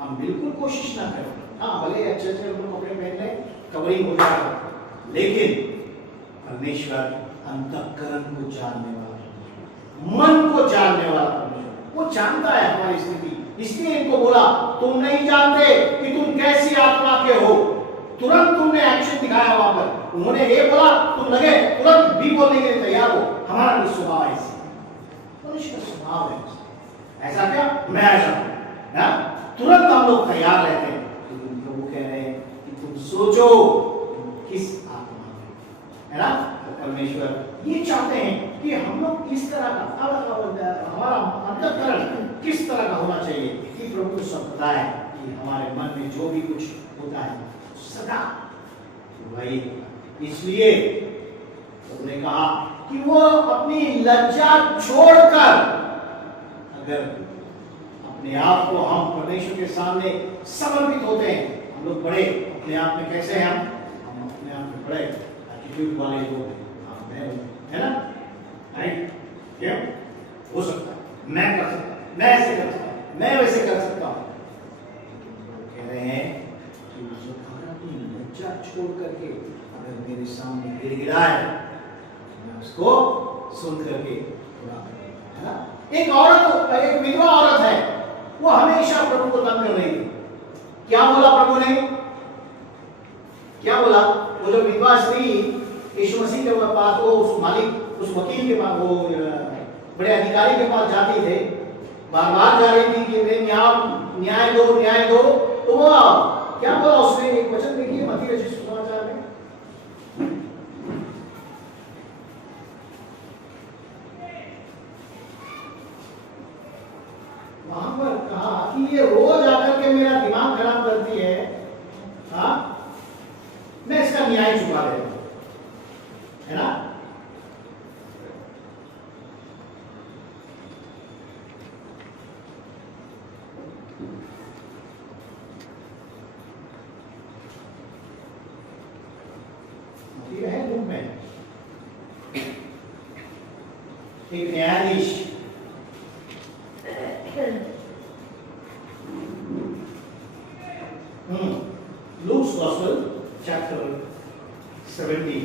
हम बिल्कुल कोशिश ना करें, हाँ भले अच्छे अच्छे कपड़े पहन ले, कवरिंग हो जाए, लेकिन परमेश्वर अंतःकरण को जानने वाला, मन को जानने वाला परमेश्वर, वो जानता है हमारी स्थिति। इसलिए इनको बोला, तुम नहीं जानते कि तुम कैसी आत्मा के हो। तुरंत तुमने एक्शन दिखाया वहां पर। उन्होंने ये बोला, तुम लगे तुरंत भी बोलने के लिए तैयार हो। हमारा भी स्वभाव है, मनुष्य का स्वभाव है ऐसा। क्या मैं ऐसा हूं, तुरंत हम लोग तैयार रहते हैं। लेकिन प्रभु कह रहे हैं कि तुम सोचो किस आत्मा में, है ना। परमेश्वर ये चाहते हैं कि हम लोग किस तरह का, हमारा अंतःकरण किस तरह का होना चाहिए। कि प्रभु को सब पता है कि हमारे मन में जो भी कुछ होता है सदा वही। इसलिए उन्होंने कहा कि वो अपनी लज्जा छोड़कर, अगर अपने आप को हम परमेश्वर के सामने समर्पित होते हैं, हम लोग बड़े अपने आप में कैसे हैं, हम अपने आप में बड़े एटीट्यूड वाले लोग हैं, है ना, राइट। क्या हो सकता है, मैं कर सकता हूं, मैं ऐसे कर सकता हूं, मैं वैसे कर सकता हूं। कह रहे हैं कि जो अपनी लज्जा छोड़ करके अगर मेरे सामने गिड़गिड़ाए, मैं उसको सुन करके पूरा, है ना। एक औरत, एक विधवा औरत है, वो हमेशा प्रभु को तंग कर रही थी। क्या बोला प्रभु ने, क्या बोला? वो जो विधवा स्त्री यीशु मसीह के पास, वो उस मालिक, उस वकील के पास, वो बड़े अधिकारी के पास जाती थे, बार बार जा रही थी कि न्याय दो, न्याय दो। तो वो क्या बोला उसने? एक वचन देखिए मत्ती रचित सुसमाचार में, वहां पर कहा कि ये रोज आकर के मेरा दिमाग खराब करती है, हाँ, मैं इसका न्याय चुका देता हूं, है ना। है रूप में एक न्यायाधीश, Luke's Gospel, chapter 17.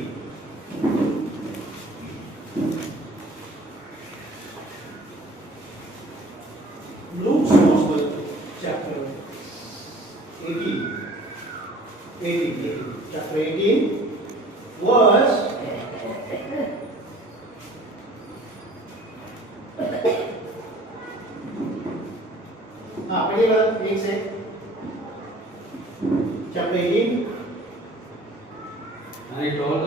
Luke's Gospel, chapter 18. Chapter 18, verse 1 से chapter 18. And he told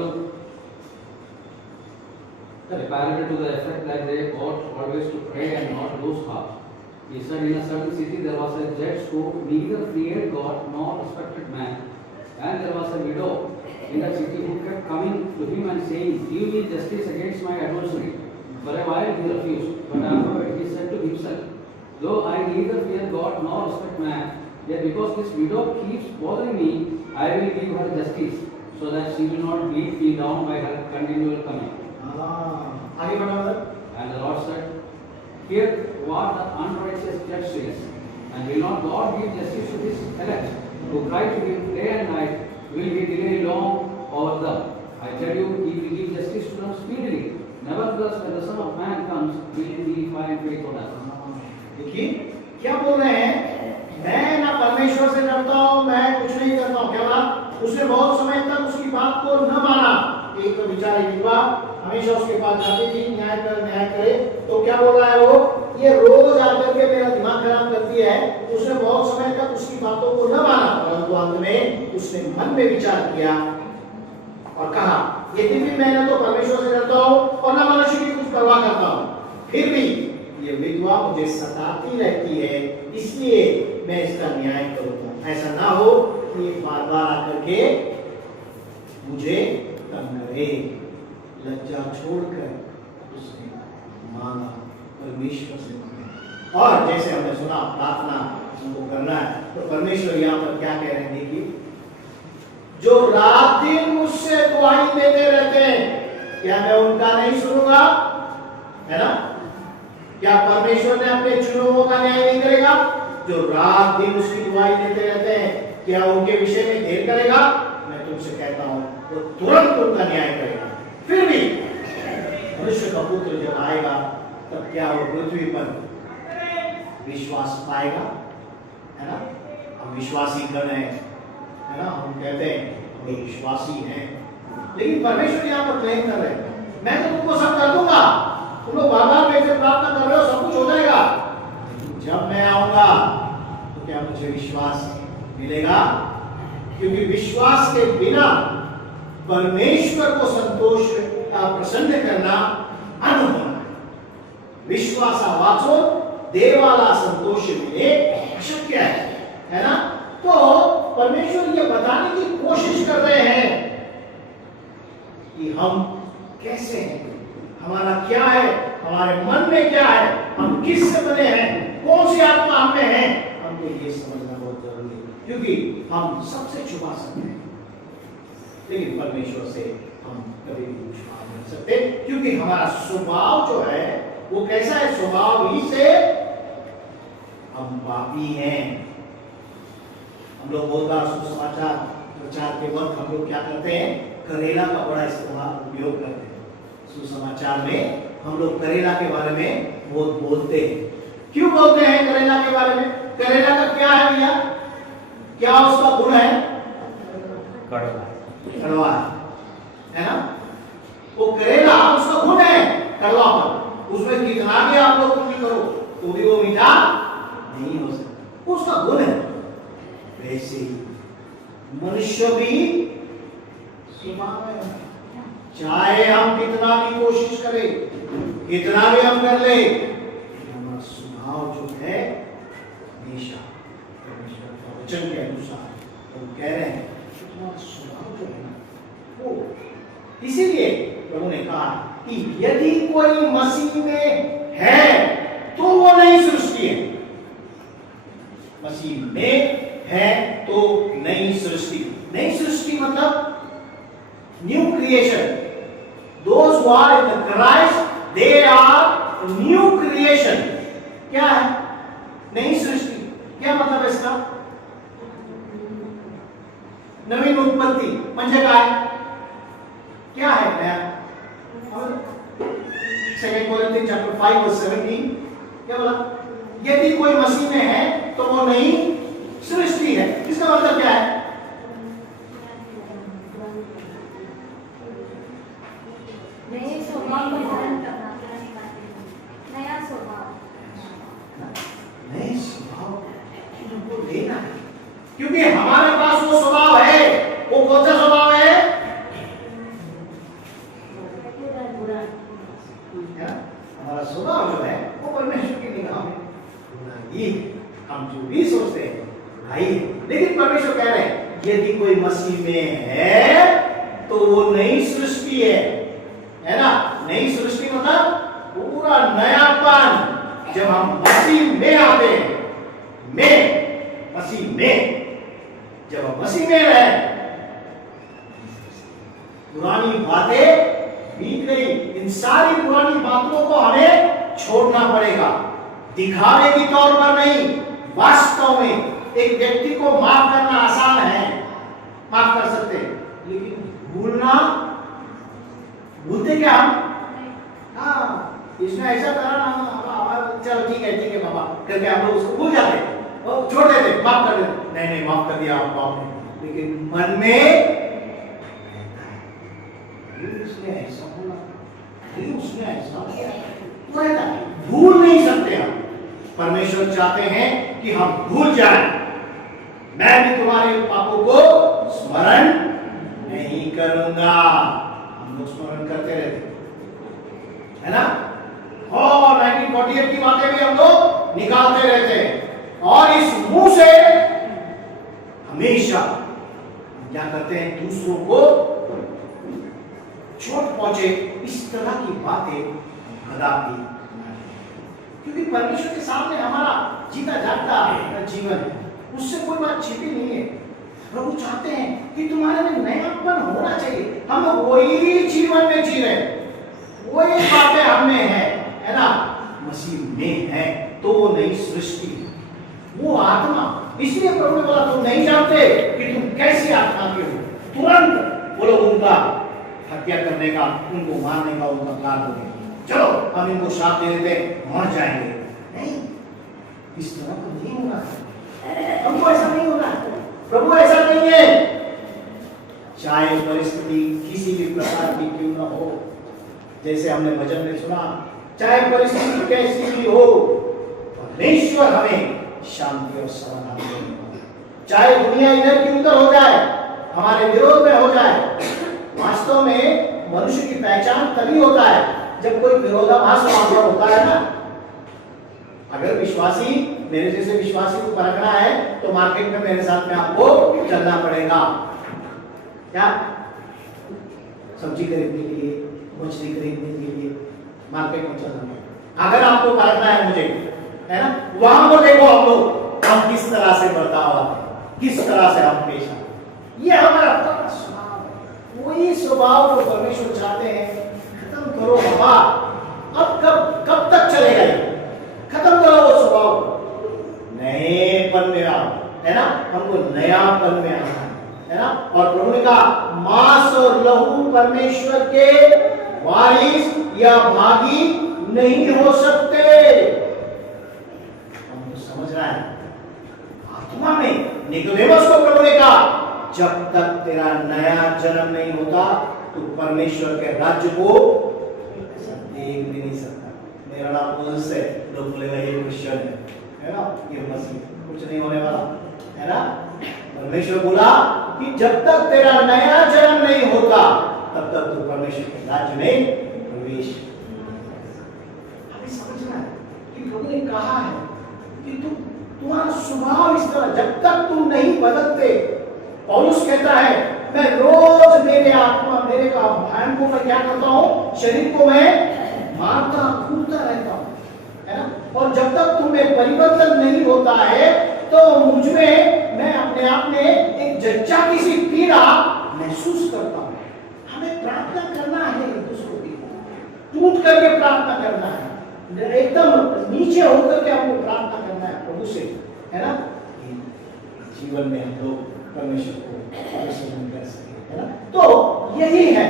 the parable to the effect that they ought always to pray and not lose heart. He said, in a certain city there was a judge who neither feared God nor respected man, and there was a widow in that city who kept coming to him and saying, give me justice against my adversary. For a while he refused, but afterward he said to himself, though I neither fear God nor respect man, yet because this widow keeps bothering me, I will give her justice, so that she will not beat me down by her continual coming. आगे बढ़ा। And Hear what the unrighteous judge says. And will not God give justice to his elect, who cry to him day and night? Will he delay long over them? I tell you, he will give justice to them speedily. Nevertheless, when the Son of Man comes, will he find faith on earth? देखिए क्या बोल रहे हैं, मैं ना परमेश्वर से डरता हूँ, मैं कुछ नहीं करता हूँ। क्या बोला? उसने बहुत समय तक उसकी बात को न माना। एक तो बेचारी विधवा हमेशा उसके पास जाती थी, न्याय करे। तो क्या बोल रहा है वो, ये रोज आकर के मेरा दिमाग खराब करती है। उसने बहुत समय तक उसकी बातों को न माना, परंतु अंत में उसने मन में विचार किया और कहा, यद्यपि मैं न तो परमेश्वर से डरता हूँ और न मनुष्य की कुछ परवाह करता हूँ, फिर भी ये विधवा मुझे सताती रहती है, इसलिए मैं इसका न्याय करूंगा। ऐसा ना हो कि ये बार-बार आकर के मुझे तंग करे। लज्जा छोड़कर उसने मांगा, परमेश्वर से मांगा। और जैसे हमने सुना, प्रार्थना हमको करना है, तो परमेश्वर यहाँ पर क्या कह रहे हैं, देखिए, जो रात दिन मुझसे दुआई देते रहते हैं, क्या मैं उनका नहीं सुनूंगा? है ना? क्या परमेश्वर ने अपने चुनुओं का न्याय नहीं करेगा? जो रात दिन उसकी दुआई देते रहते हैं, क्या उनके विषय में देर करेगा? मैं तुमसे कहता हूं, वो तुरंत उनका न्याय करेगा। फिर भी मनुष्य का पुत्र जब आएगा, तब क्या वो पृथ्वी पर विश्वास पाएगा? है ना? हम विश्वासी गण हैं, है ना? हम कहते हैं हम विश्वासी हैं, लेकिन परमेश्वर यहाँ पर क्लेम कर रहे हैं, मैं तो तुमको सब कर दूंगा, तुम लोग बार-बार मेरे से प्रार्थना कर रहे हो, सब कुछ हो जाएगा। जब मैं आऊंगा तो क्या मुझे विश्वास मिलेगा? क्योंकि विश्वास के बिना परमेश्वर को संतोष प्रसन्न करना अनहोना है। विश्वासावाचो देवाला संतोष मिले अशक्य है ना? तो परमेश्वर ये बताने की कोशिश कर रहे हैं कि हम कैसे हैं, हमारा क्या है, हमारे मन में क्या है, हम किससे बने हैं, कौन सी आत्मा हमें है, हमको ये समझना बहुत जरूरी है। क्योंकि हम सबसे छुपा सकते हैं, लेकिन परमेश्वर से हम कभी भी छुपा नहीं सकते, क्योंकि हमारा स्वभाव जो है वो कैसा है, स्वभाव ही से हम पापी हैं। हम लोग बहुत बार सुसमाचार प्रचार के वक्त हम लोग क्या करते हैं, करेला का बड़ा इस्तेमाल उपयोग करते हैं। सुसमाचार में हम लोग करेला के बारे में बहुत बोलते हैं। क्यों बोलते हैं करेला के बारे में? करेला का क्या है भैया, क्या उसका गुण है? कड़वा है ना? वो करेला उसका गुण है कड़वापन, उसमें कितना भी आप लोग कुछ करो तो भी वो मीठा नहीं हो सकता, उसका गुण है। वैसे ही मनुष्य भी स्वभाव है, चाहे हम कितना भी कोशिश करें, कितना भी हम कर ले, हमारा स्वभाव जो है हमेशा परमेश्वर के वचन के अनुसार हम कह रहे हैं तुम्हारा स्वभाव जो है ना वो, इसीलिए प्रभु ने कहा कि यदि कोई मसीह में है तो वो नई सृष्टि है। मसीह में है तो नई सृष्टि। नई सृष्टि मतलब new creation. Those who are in the Christ, they are new creation. क्या है नई सृष्टि? क्या मतलब है इसका? नवीन उत्पत्ति म्हणजे काय? क्या है नया? सेकंड कोरिन्थियंस चैप्टर 5 वर्स 17 क्या बोला? यदि कोई मसीह में है तो वो नई सृष्टि है। इसका मतलब क्या है? नए स्वभाव को धारण करना, नया स्वभाव, नए स्वभाव को लेना है, क्योंकि हमारे पास वो स्वभाव है। वो कौन सा स्वभाव है? हमारा स्वभाव जो है वो परमेश्वर की निगाह में बुराई, हम जो भी सोचते हैं बुराई, लेकिन परमेश्वर कह रहे हैं यदि कोई मसीह में है तो वो नई सृष्टि है ना? नई सृष्टि मतलब पूरा नयापन। जब हम मसीह में आते हैं, मसीह में जब हम मसीह में रहे, पुरानी बातें बीत गई, इन सारी पुरानी बातों को हमें छोड़ना पड़ेगा, दिखावे के तौर पर नहीं। वास्तव में एक व्यक्ति को माफ करना आसान है, माफ कर सकते हैं, लेकिन भूलना, भूलते क्या हम? हाँ, इसने ऐसा करा ना, चलो ठीक है बाबा करके हम लोग उसको भूल जाते, छोड़ देते, माफ कर देते। नहीं माफ कर दिया आपने, लेकिन मन में उसने ऐसा बोला, उसने ऐसा किया, भूल नहीं सकते हम। परमेश्वर चाहते हैं कि हम भूल जाएं। मैं भी तुम्हारे पापों को स्मरण नहीं करूंगा। हम लोग स्मरण करते रहते है ना, और 1948 की बातें भी हम लोग निकालते रहते हैं, और इस मुंह से हमेशा क्या करते हैं, दूसरों को चोट पहुंचे इस तरह की बातें कदापि, क्योंकि परमेश्वर के सामने हमारा जीता जागता जीवन है, उससे कोई बात छिपी नहीं है। प्रभु चाहते हैं कि तुम्हारे में नयापन होना चाहिए। हम लोग वही जीवन में जी रहे, वही बातें हमें है ना, मसीह में है तो वो नई सृष्टि, वो आत्मा। इसलिए प्रभु ने बोला तुम नहीं जानते कि तुम कैसी आत्मा के हो। तुरंत वो लोग उनका हत्या करने का, उनको मारने का उनका प्लान हो गया। चलो हम इनको श्राप दे देते, मर जाएंगे। नहीं, इस तरह तो नहीं होना है, हमको ऐसा नहीं होना है। प्रभु ऐसा नहीं है। चाहे परिस्थिति किसी भी प्रकार की क्यों ना हो, जैसे हमने भजन में सुना, चाहे परिस्थिति कैसी भी हो, परमेश्वर हमें शांति और समाधान देगा। चाहे दुनिया इधर की उधर हो जाए, हमारे विरोध में हो जाए, वास्तव में मनुष्य की पहचान तभी होता है जब कोई विरोधाभास वहां पर होता है ना। अगर विश्वासी, मेरे जैसे विश्वासी को परखना है तो मार्केट में मेरे साथ में आपको चलना पड़ेगा। क्या? सब्जी खरीदने के लिए, मछली खरीदने के लिए मार्केट में चलना पड़ेगा। अगर आपको परखना है मुझे, है ना, वहां को देखो हम लोग, हम किस तरह से बर्ताव आते, किस तरह से हम पेश आते। ये हमारा अपना स्वभाव है। वही स्वभाव को परमेश्वर चाहते हैं खत्म करो बाबा। अब कब तक चलेगा ये? खत्म करो वो स्वभाव, नएपन में आओ, है ना, हमको नयापन में आना है ना। और प्रभु ने कहा मांस और लहू परमेश्वर के वारिस या भागी नहीं हो सकते। हमको समझना है, आत्मा में निकोदेमस को प्रभु ने कहा जब तक तेरा नया जन्म नहीं होता तो परमेश्वर के राज्य को ऐसा देख भी नहीं सकता। मेरा नाम उससे लोग बोलेगा ये क्रिश्चियन है ना, ये मसीह, कुछ नहीं होने वाला, है ना। परमेश्वर बोला कि जब तक तेरा नया जन्म नहीं होता तब तक तू परमेश्वर के राज्य में प्रवेश। हमें समझना है कि प्रभु ने कहा है कि तुम्हारा स्वभाव इस तरह, जब तक तुम नहीं बदलते। पौलुस कहता है मैं रोज मेरे आत्मा, मेरे का भान को मैं क्या करता हूं, शरीर को मैं मारता कूदता रहता हूं, है ना। और जब तक तुम्हें परिवर्तन नहीं होता है तो मुझ में, मैं अपने आप में एक जच्चा की सी पीड़ा महसूस करता हूं। हमें प्रार्थना करना है, दूसरों की टूट करके प्रार्थना करना है, एकदम नीचे होकर के हमको प्रार्थना करना है प्रभु से, है ना। जीवन में हम लोग परमेश्वर को प्रसन्न कर सके, है ना। तो यही है,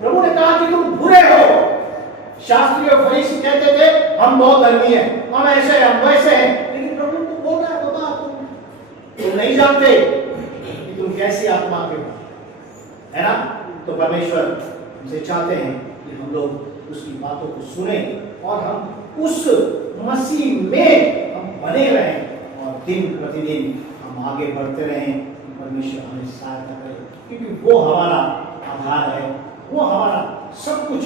प्रभु ने कहा कि तुम बुरे हो। शास्त्री और फरीसी कहते थे हम बहुत धर्मी हैं, हम ऐसे हैं, हम वैसे हैं, लेकिन प्रभु को बोलता है बाबा तुम नहीं जानते कि तुम कैसी आत्मा के हो, है ना। तो परमेश्वर हमसे चाहते हैं कि हम लोग उसकी बातों को सुने और हम उस मसीह में हम बने रहें और दिन प्रतिदिन हम आगे बढ़ते रहें। परमेश्वर हमें सहायता करे, क्योंकि वो हमारा आधार है, वो हमारा सब कुछ।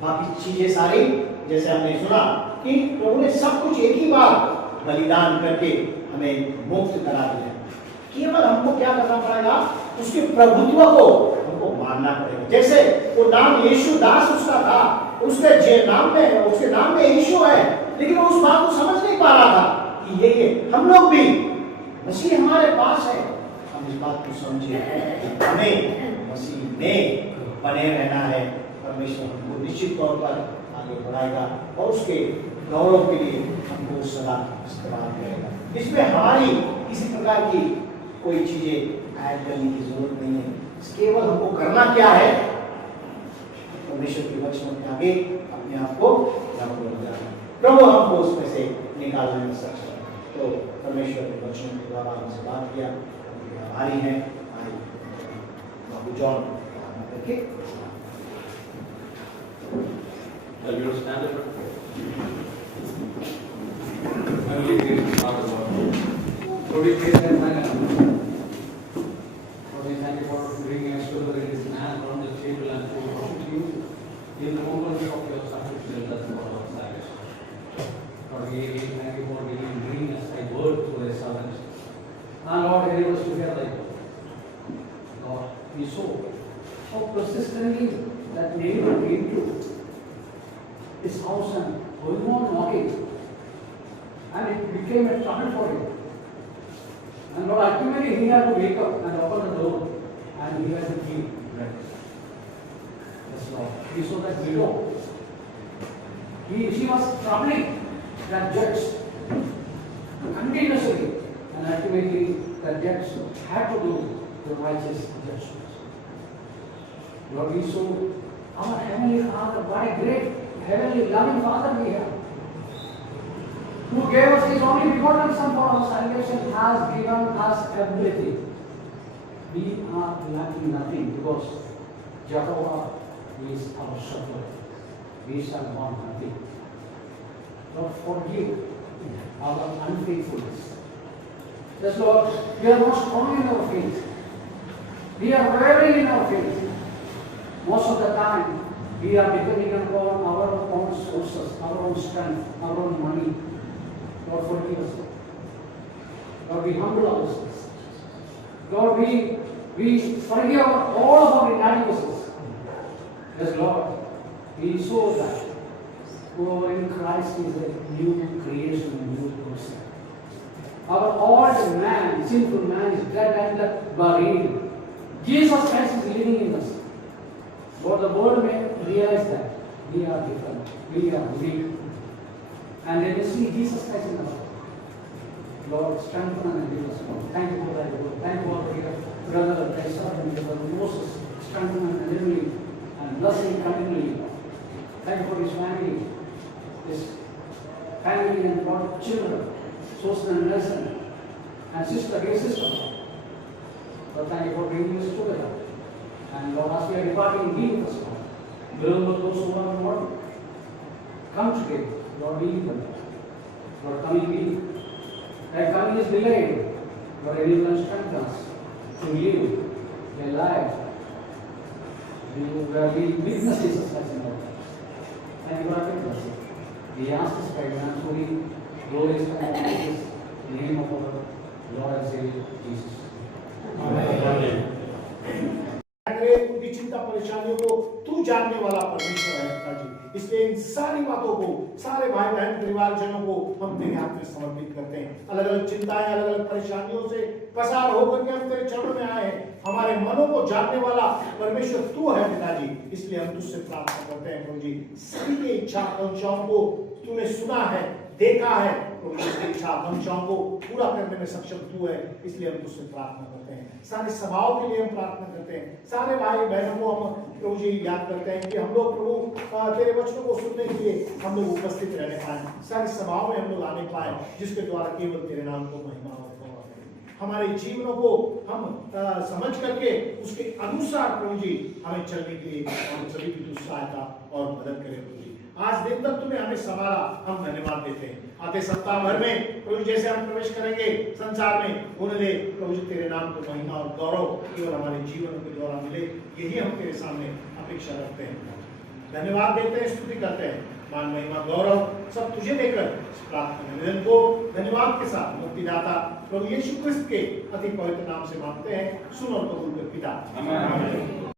बाकी चीजें सारी, जैसे हमने सुना कि प्रभु ने सब कुछ एक ही बार बलिदान करके हमें मुक्त करा दिया। केवल हमको क्या करना पड़ेगा, उसके प्रभुत्व को हमको मानना पड़ेगा। जैसे वो नाम यीशु दास उसका था, उसके नाम में यीशु है, लेकिन वो उस बात को समझ नहीं पा रहा था कि ये हम लोग भी मसीह हमारे पास है। हम इस बात को समझिए, हमें मसीह में बने रहना है। परमेश्वर हमको निश्चित तौर पर आगे बढ़ाएगा और उसके गौरव के लिए हमको सदा इस्तेमाल करेगा। इसमें हमारी किसी प्रकार की कोई चीजें ऐड करने की जरूरत नहीं है। केवल हमको करना क्या है, परमेश्वर के वचनों के आगे अपने आप को प्रभु हमको उसमें से निकालने में सक्षम है। तो परमेश्वर के वचनों के द्वारा हमसे बात किया, आभारी हैं। बाबू जॉन करके Thank you for bringing us to this man around the table and to worship you in the moment of your sacrificial death for our salvation. Lord, we thank you for bringing us thy word to thy servants. And Lord, help us to hear thy word. Lord, we saw how persistently that neighbor came to his house and going on knocking. And it became a trouble for him. And Lord, ultimately he had to wake up and open the door and he had to give bread. Yes, Lord. We saw that widow. She was troubling that judge continuously, and ultimately that judge had to do the righteous judgment. Lord, we saw our Heavenly Father, what a great heavenly loving Father we have, who gave us His only begotten Son for our salvation, has given us everything. We are lacking nothing because Jehovah is our shepherd. We shall want nothing. Lord, forgive our unfaithfulness. Yes, Lord, we are not strong in our faith. We are wavering in our faith. Most of the time, we are depending upon our own sources, our own strength, our own money. Lord, forgive us. Lord, we humble ourselves. Lord, we forgive all of our inadequacies. Yes, Lord, we saw that who in Christ is a new creation, a new person. Our old man, sinful man, is dead and buried. Jesus Christ is living in us. Lord, the world may realize that we are different, we are weak. And they will see Jesus Christ in us. Lord, strengthen and give us more. Thank you for that word. Thank you for your brother, thy servant, brother Moses. Strengthen and enabling and blessing continually. Thank you for his family and for children, Susan and Nelson, and sister, dear sister. Lord, thank you for bringing us together. And Lord, as we are departing, be with us, Lord. Remember those who are not come today. Lord, be with them. Lord, coming be. Thy coming is delayed. Lord, enable and strengthen us to live a life where we witness Jesus Christ in our lives. Thank you for our faithfulness. We ask this prayer and truly glorious and praises in the name of our Lord and Savior Jesus. Amen. उनकी चिंता परेशानियों को तू जानने वाला परमेश्वर है पिताजी। इसलिए इन सारी बातों को, सारे भाई बहन परिवारजनों को हम तेरे हाथ में समर्पित करते हैं। अलग अलग चिंताएं, अलग अलग परेशानियों से पसार होकर के हम तेरे चरणों में आए हैं। हमारे मनों को जानने वाला परमेश्वर तू है पिताजी। इसलिए हम तुझसे प्रार्थना करते हैं प्रभु जी, सभी की इच्छा आकांक्षाओं को तूने सुना है, देखा है। प्रभु जी, इच्छा आकांक्षाओं को पूरा करने में सक्षम तू है। इसलिए हम तुझसे प्रार्थना करते हैं। सारे सभाओं के लिए हम प्रार्थना करते हैं। सारे भाई बहनों को हम प्रभु जी याद करते हैं कि हम लोग प्रभु तेरे वचनों को सुनने के लिए हम लोग उपस्थित रहने पाए, सारी सभाओं में हम लोग आने पाए, जिसके द्वारा केवल तेरे नाम को महिमा और हमारे जीवनों को हम समझ करके उसके अनुसार प्रभु जी हमें चलने के लिए हम सभी की सहायता और मदद करें प्रभु जी। आज दिन तक तूने हमें संभाला, हम धन्यवाद देते हैं। आते सप्ताह भर में प्रभु जैसे हम प्रवेश करेंगे संसार में, होने दे प्रभु जी तेरे नाम को महिमा और गौरव केवल हमारे जीवन के द्वारा मिले, यही हम तेरे सामने अपेक्षा रखते हैं। धन्यवाद देते हैं, स्तुति करते हैं। मान महिमा गौरव सब तुझे देकर प्रार्थना निवेदन को धन्यवाद के साथ मुक्तिदाता प्रभु यीशु क्रिस्त के अति पवित्र नाम से मांगते हैं। सुन और कबूल कर पिता। आमीन।